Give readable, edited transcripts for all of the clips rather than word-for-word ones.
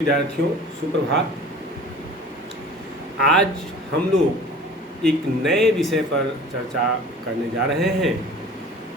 विद्यार्थियों सुप्रभात। आज हम लोग एक नए विषय पर चर्चा करने जा रहे हैं,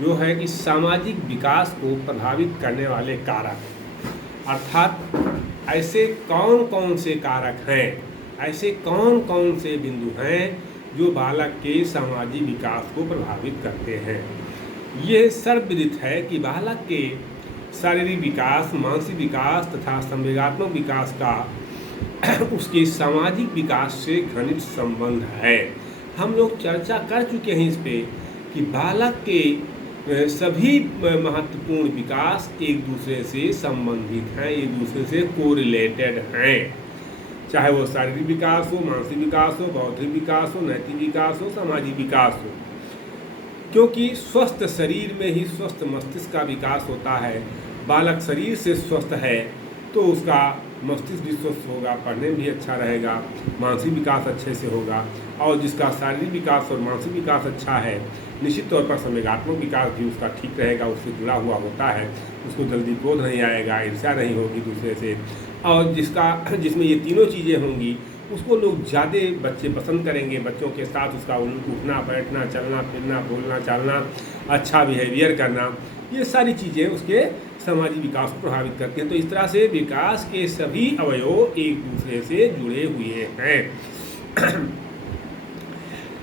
जो है कि सामाजिक विकास को प्रभावित करने वाले कारक, अर्थात ऐसे कौन कौन से कारक हैं, ऐसे कौन कौन से बिंदु हैं जो बालक के सामाजिक विकास को प्रभावित करते हैं। ये सर्वविदित है कि बालक के शारीरिक विकास, मानसिक विकास तथा संवेगात्मक विकास का उसके सामाजिक विकास से घनिष्ठ संबंध है। हम लोग चर्चा कर चुके हैं इस पे कि बालक के सभी महत्वपूर्ण विकास एक दूसरे से संबंधित हैं, एक दूसरे से कोरिलेटेड हैं। चाहे वो शारीरिक विकास हो, मानसिक विकास हो, बौद्धिक विकास हो, नैतिक विकास हो, सामाजिक विकास हो, क्योंकि स्वस्थ शरीर में ही स्वस्थ मस्तिष्क का विकास होता है। बालक शरीर से स्वस्थ है तो उसका मस्तिष्क भी स्वस्थ होगा, पढ़ने में भी अच्छा रहेगा, मानसिक विकास अच्छे से होगा। और जिसका शारीरिक विकास और मानसिक विकास अच्छा है, निश्चित तौर पर संवेगात्मक विकास भी उसका ठीक रहेगा, उससे जुड़ा हुआ होता है। उसको जल्दी क्रोध नहीं आएगा, ईर्ष्या नहीं होगी दूसरे से, और जिसमें ये तीनों चीज़ें होंगी उसको लोग ज़्यादा बच्चे पसंद करेंगे। बच्चों के साथ उसका उठना बैठना, चलना फिरना, बोलना चालना, अच्छा बिहेवियर करना, ये सारी चीज़ें उसके सामाजिक विकास को प्रभावित करती हैं। तो इस तरह से विकास के सभी अवयव एक दूसरे से जुड़े हुए हैं।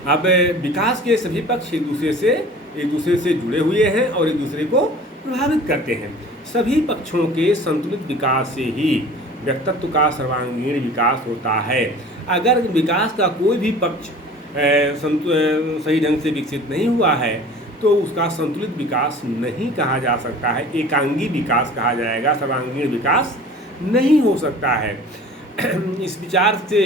अब विकास के सभी पक्ष एक दूसरे से जुड़े हुए हैं और एक दूसरे को प्रभावित करते हैं। सभी पक्षों के संतुलित विकास से ही व्यक्तित्व का सर्वांगीण विकास होता है। अगर विकास का कोई भी पक्ष सही ढंग से विकसित नहीं हुआ है तो उसका संतुलित विकास नहीं कहा जा सकता है, एकांगी विकास कहा जाएगा, सर्वांगीण विकास नहीं हो सकता है। इस विचार से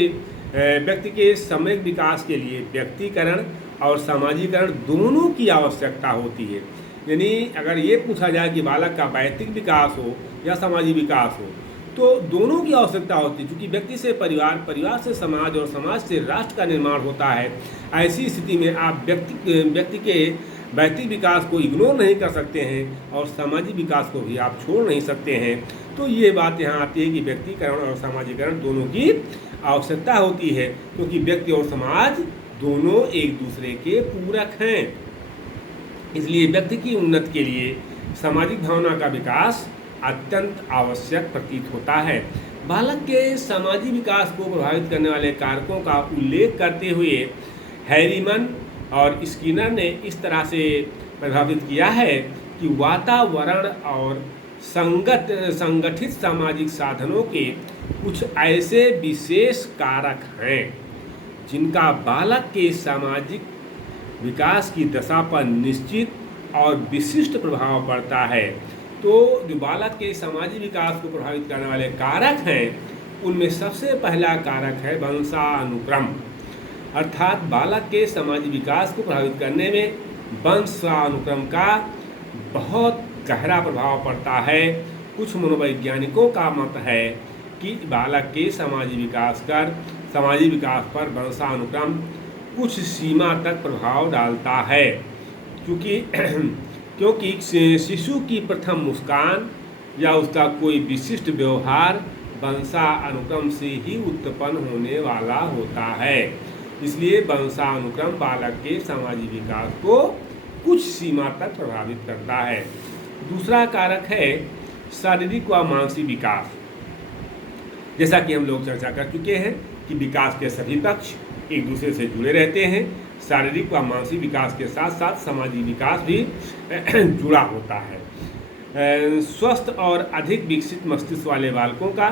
व्यक्ति के सामूहिक विकास के लिए व्यक्तिकरण और सामाजिकरण दोनों की आवश्यकता होती है। यानी अगर ये पूछा जाए कि बालक का व्यक्तिक विकास हो या सामाजिक विकास हो, तो दोनों की आवश्यकता होती है, क्योंकि व्यक्ति से परिवार, परिवार से समाज और समाज से राष्ट्र का निर्माण होता है। ऐसी स्थिति में आप व्यक्ति के व्यक्तिक विकास को इग्नोर नहीं कर सकते हैं और सामाजिक विकास को भी आप छोड़ नहीं सकते हैं। तो ये बात यहाँ आती है कि व्यक्तिकरण और सामाजिकरण दोनों की आवश्यकता होती है, क्योंकि व्यक्ति और समाज दोनों एक दूसरे के पूरक हैं। इसलिए व्यक्ति की उन्नति के लिए सामाजिक भावना का विकास अत्यंत आवश्यक प्रतीत होता है। बालक के सामाजिक विकास को प्रभावित करने वाले कारकों का उल्लेख करते हुए हैरीमन और स्किनर ने इस तरह से प्रभावित किया है कि वातावरण और संगठित सामाजिक साधनों के कुछ ऐसे विशेष कारक हैं जिनका बालक के सामाजिक विकास की दशा पर निश्चित और विशिष्ट प्रभाव पड़ता है। तो जो बालक के सामाजिक विकास को प्रभावित करने वाले कारक हैं, उनमें सबसे पहला कारक है वंशानुक्रम। अर्थात बालक के सामाजिक विकास को प्रभावित करने में वंशानुक्रम का बहुत गहरा प्रभाव पड़ता है। कुछ मनोवैज्ञानिकों का मत है कि बालक के सामाजिक विकास पर वंशानुक्रम कुछ सीमा तक प्रभाव डालता है, क्योंकि शिशु की प्रथम मुस्कान या उसका कोई विशिष्ट व्यवहार वंशानुक्रम से ही उत्पन्न होने वाला होता है। इसलिए वंशानुक्रम बालक के सामाजिक विकास को कुछ सीमा तक प्रभावित करता है। दूसरा कारक है शारीरिक व मानसिक विकास। जैसा कि हम लोग चर्चा कर चुके हैं कि विकास के सभी पक्ष एक दूसरे से जुड़े रहते हैं। शारीरिक व मानसिक विकास के साथ साथ सामाजिक विकास भी जुड़ा होता है। स्वस्थ और अधिक विकसित मस्तिष्क वाले बालकों का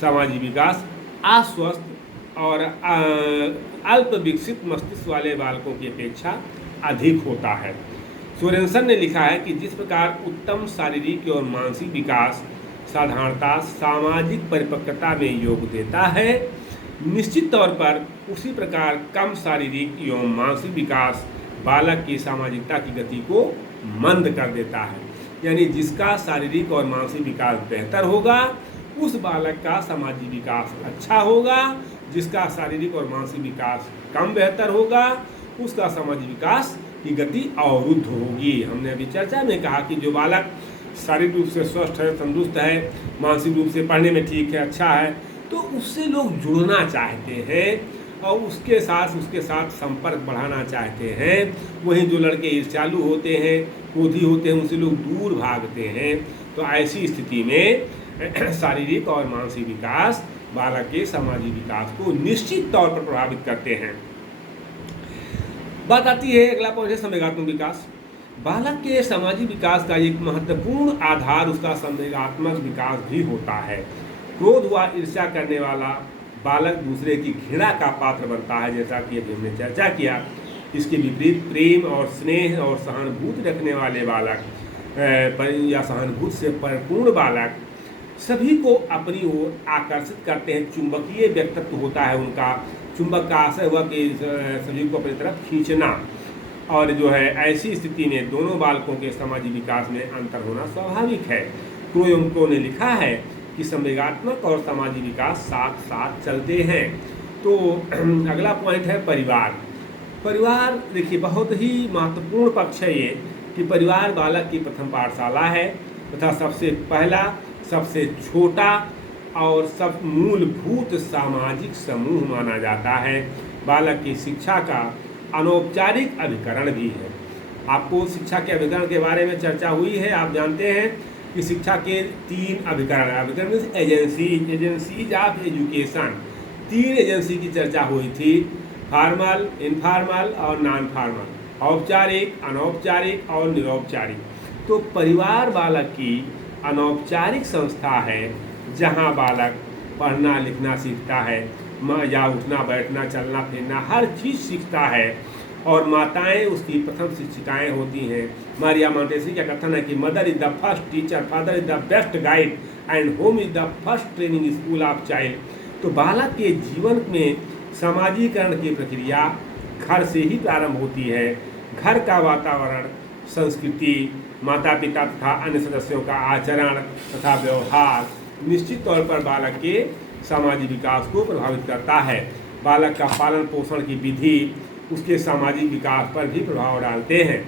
सामाजिक विकास अस्वस्थ और अल्प विकसित मस्तिष्क वाले बालकों की अपेक्षा अधिक होता है। सोरेनसन ने लिखा है कि जिस प्रकार उत्तम शारीरिक और मानसिक विकास साधारणता सामाजिक परिपक्वता में योग देता है, निश्चित तौर पर उसी प्रकार कम शारीरिक एवं मानसिक विकास बालक की सामाजिकता की गति को मंद कर देता है। यानी जिसका शारीरिक और मानसिक विकास बेहतर होगा उस बालक का सामाजिक विकास अच्छा होगा, जिसका शारीरिक और मानसिक विकास कम बेहतर होगा उसका सामाजिक विकास की गति अवरुद्ध होगी। हमने अभी चर्चा में कहा कि जो बालक शारीरिक रूप से स्वस्थ है, तंदुरुस्त है, मानसिक रूप से पढ़ने में ठीक है, अच्छा है, तो उससे लोग जुड़ना चाहते हैं और उसके साथ संपर्क बढ़ाना चाहते हैं। वहीं जो लड़के ईर्ष्यालु होते हैं, क्रोधी होते हैं, उनसे लोग दूर भागते हैं। तो ऐसी स्थिति में शारीरिक और मानसिक विकास बालक के सामाजिक विकास को निश्चित तौर पर प्रभावित करते हैं। बात आती है, अगला पॉइंट है संवेगात्मक विकास। बालक के सामाजिक विकास का एक महत्वपूर्ण आधार उसका संवेगात्मक विकास भी होता है। क्रोध व ईर्ष्या करने वाला बालक दूसरे की घृणा का पात्र बनता है, जैसा कि अभी हमने चर्चा किया। इसके विपरीत प्रेम और स्नेह और सहानुभूति रखने वाले बालक या सहानुभूति से परिपूर्ण बालक सभी को अपनी ओर आकर्षित करते हैं। चुंबकीय व्यक्तित्व होता है उनका, चुंबक का आशय हुआ कि सभी को अपनी तरफ खींचना। और जो है ऐसी स्थिति में दोनों बालकों के सामाजिक विकास में अंतर होना स्वाभाविक है। क्रोयोंको ने लिखा है कि संवेगात्मक और सामाजिक विकास साथ साथ चलते हैं। तो अगला पॉइंट है परिवार। परिवार देखिए बहुत ही महत्वपूर्ण पक्ष है ये कि परिवार बालक की प्रथम पाठशाला है तथा सबसे पहला, सबसे छोटा और सब मूलभूत सामाजिक समूह माना जाता है। बालक की शिक्षा का अनौपचारिक अभिकरण भी है। आपको शिक्षा के अभिकरण के बारे में चर्चा हुई है। आप जानते हैं कि शिक्षा के 3 अभिकरण, अभिकरण means agencies of education, 3 agency की चर्चा हुई थी, फॉर्मल, इनफॉर्मल और नॉन फॉर्मल, औपचारिक, अनौपचारिक और निरौपचारिक। तो परिवार बालक की अनौपचारिक संस्था है जहां बालक पढ़ना लिखना सीखता है, या उठना बैठना चलना फिरना हर चीज़ सीखता है। और माताएं उसकी प्रथम शिक्षिकाएं होती हैं। मारिया मॉन्टेसरी का कथन है कि mother is the first teacher, father is the best guide and home is the first training school of child. तो बालक के जीवन में समाजीकरण की प्रक्रिया घर से ही प्रारंभ होती है। घर का वातावरण, संस्कृति, माता पिता तथा अन्य सदस्यों का आचरण तथा व्यवहार निश्चित तौर पर बालक के सामाजिक विकास को प्रभावित करता है। बालक का पालन पोषण की विधि उसके सामाजिक विकास पर भी प्रभाव डालते हैं।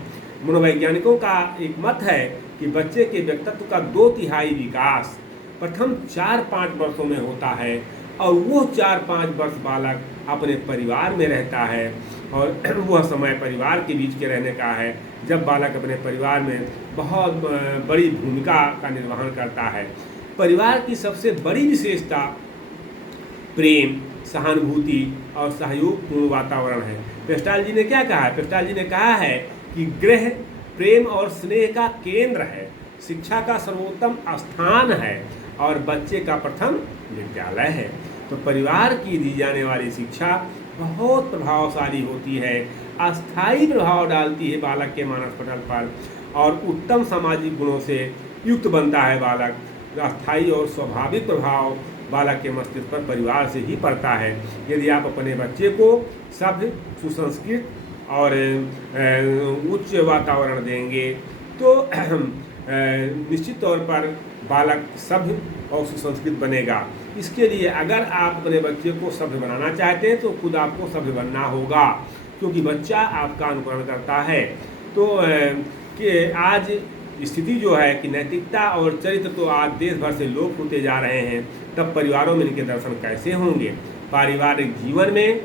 मनोवैज्ञानिकों का एक मत है कि बच्चे के व्यक्तित्व का 2/3 विकास प्रथम 4-5 वर्षों में होता है और वो 4-5 वर्ष बालक अपने परिवार में रहता है और वह समय परिवार के बीच के रहने का है जब बालक अपने परिवार में बहुत बड़ी भूमिका का निर्वहन करता है। परिवार की सबसे बड़ी विशेषता प्रेम, सहानुभूति और सहयोगपूर्ण वातावरण है। पेस्टाल जी ने क्या कहा है? पेस्टाल जी ने कहा है कि गृह प्रेम और स्नेह का केंद्र है, शिक्षा का सर्वोत्तम स्थान है और बच्चे का प्रथम विद्यालय है। तो परिवार की दी जाने वाली शिक्षा बहुत प्रभावशाली होती है, अस्थायी प्रभाव डालती है बालक के मानस पटल पर और उत्तम सामाजिक गुणों से युक्त बनता है बालक। अस्थायी और स्वाभाविक प्रभाव बालक के मस्तिष्क पर परिवार से ही पड़ता है। यदि आप अपने बच्चे को सभ्य, सुसंस्कृत और उच्च वातावरण देंगे तो निश्चित तौर पर बालक सभ्य और सुसंस्कृत बनेगा। इसके लिए अगर आप अपने बच्चे को सभ्य बनाना चाहते हैं तो खुद आपको सभ्य बनना होगा, क्योंकि बच्चा आपका अनुकरण करता है। तो कि आज स्थिति जो है कि नैतिकता और चरित्र तो आज देश भर से लोप होते जा रहे हैं, तब परिवारों में इनके दर्शन कैसे होंगे? पारिवारिक जीवन में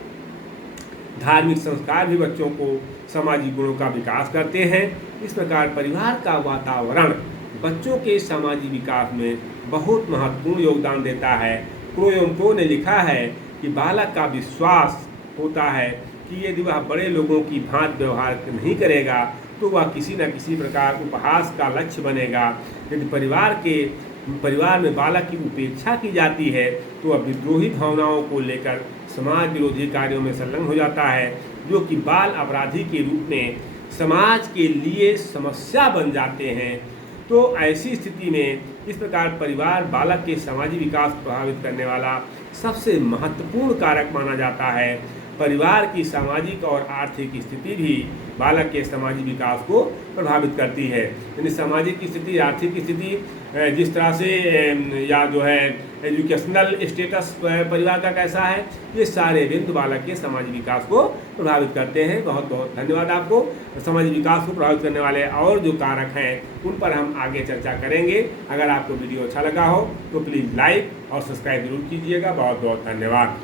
धार्मिक संस्कार भी बच्चों को सामाजिक गुणों का विकास करते हैं। इस प्रकार परिवार का वातावरण बच्चों के सामाजिक विकास में बहुत महत्वपूर्ण योगदान देता है। क्रोयोंको ने लिखा है कि बालक का विश्वास होता है कि यदि वह बड़े लोगों की भांति व्यवहार नहीं करेगा तो वह किसी न किसी प्रकार उपहास का लक्ष्य बनेगा। यदि परिवार में बालक की उपेक्षा की जाती है तो वह विद्रोही भावनाओं को लेकर समाज विरोधी कार्यों में संलग्न हो जाता है, जो कि बाल अपराधी के रूप में समाज के लिए समस्या बन जाते हैं। तो ऐसी स्थिति में इस प्रकार परिवार बालक के सामाजिक विकास प्रभावित करने वाला सबसे महत्वपूर्ण कारक माना जाता है परिवार की सामाजिक और आर्थिक स्थिति भी बालक के सामाजिक विकास को प्रभावित करती है। यानी सामाजिक स्थिति, आर्थिक स्थिति, जिस तरह से या जो है एजुकेशनल स्टेटस परिवार का कैसा है, ये सारे बिंदु बालक के सामाजिक विकास को प्रभावित करते हैं। बहुत बहुत धन्यवाद आपको। सामाजिक विकास को प्रभावित करने वाले और जो कारक हैं उन पर हम आगे चर्चा करेंगे। अगर आपको वीडियो अच्छा लगा हो तो प्लीज़ लाइक और सब्सक्राइब जरूर कीजिएगा। बहुत बहुत धन्यवाद।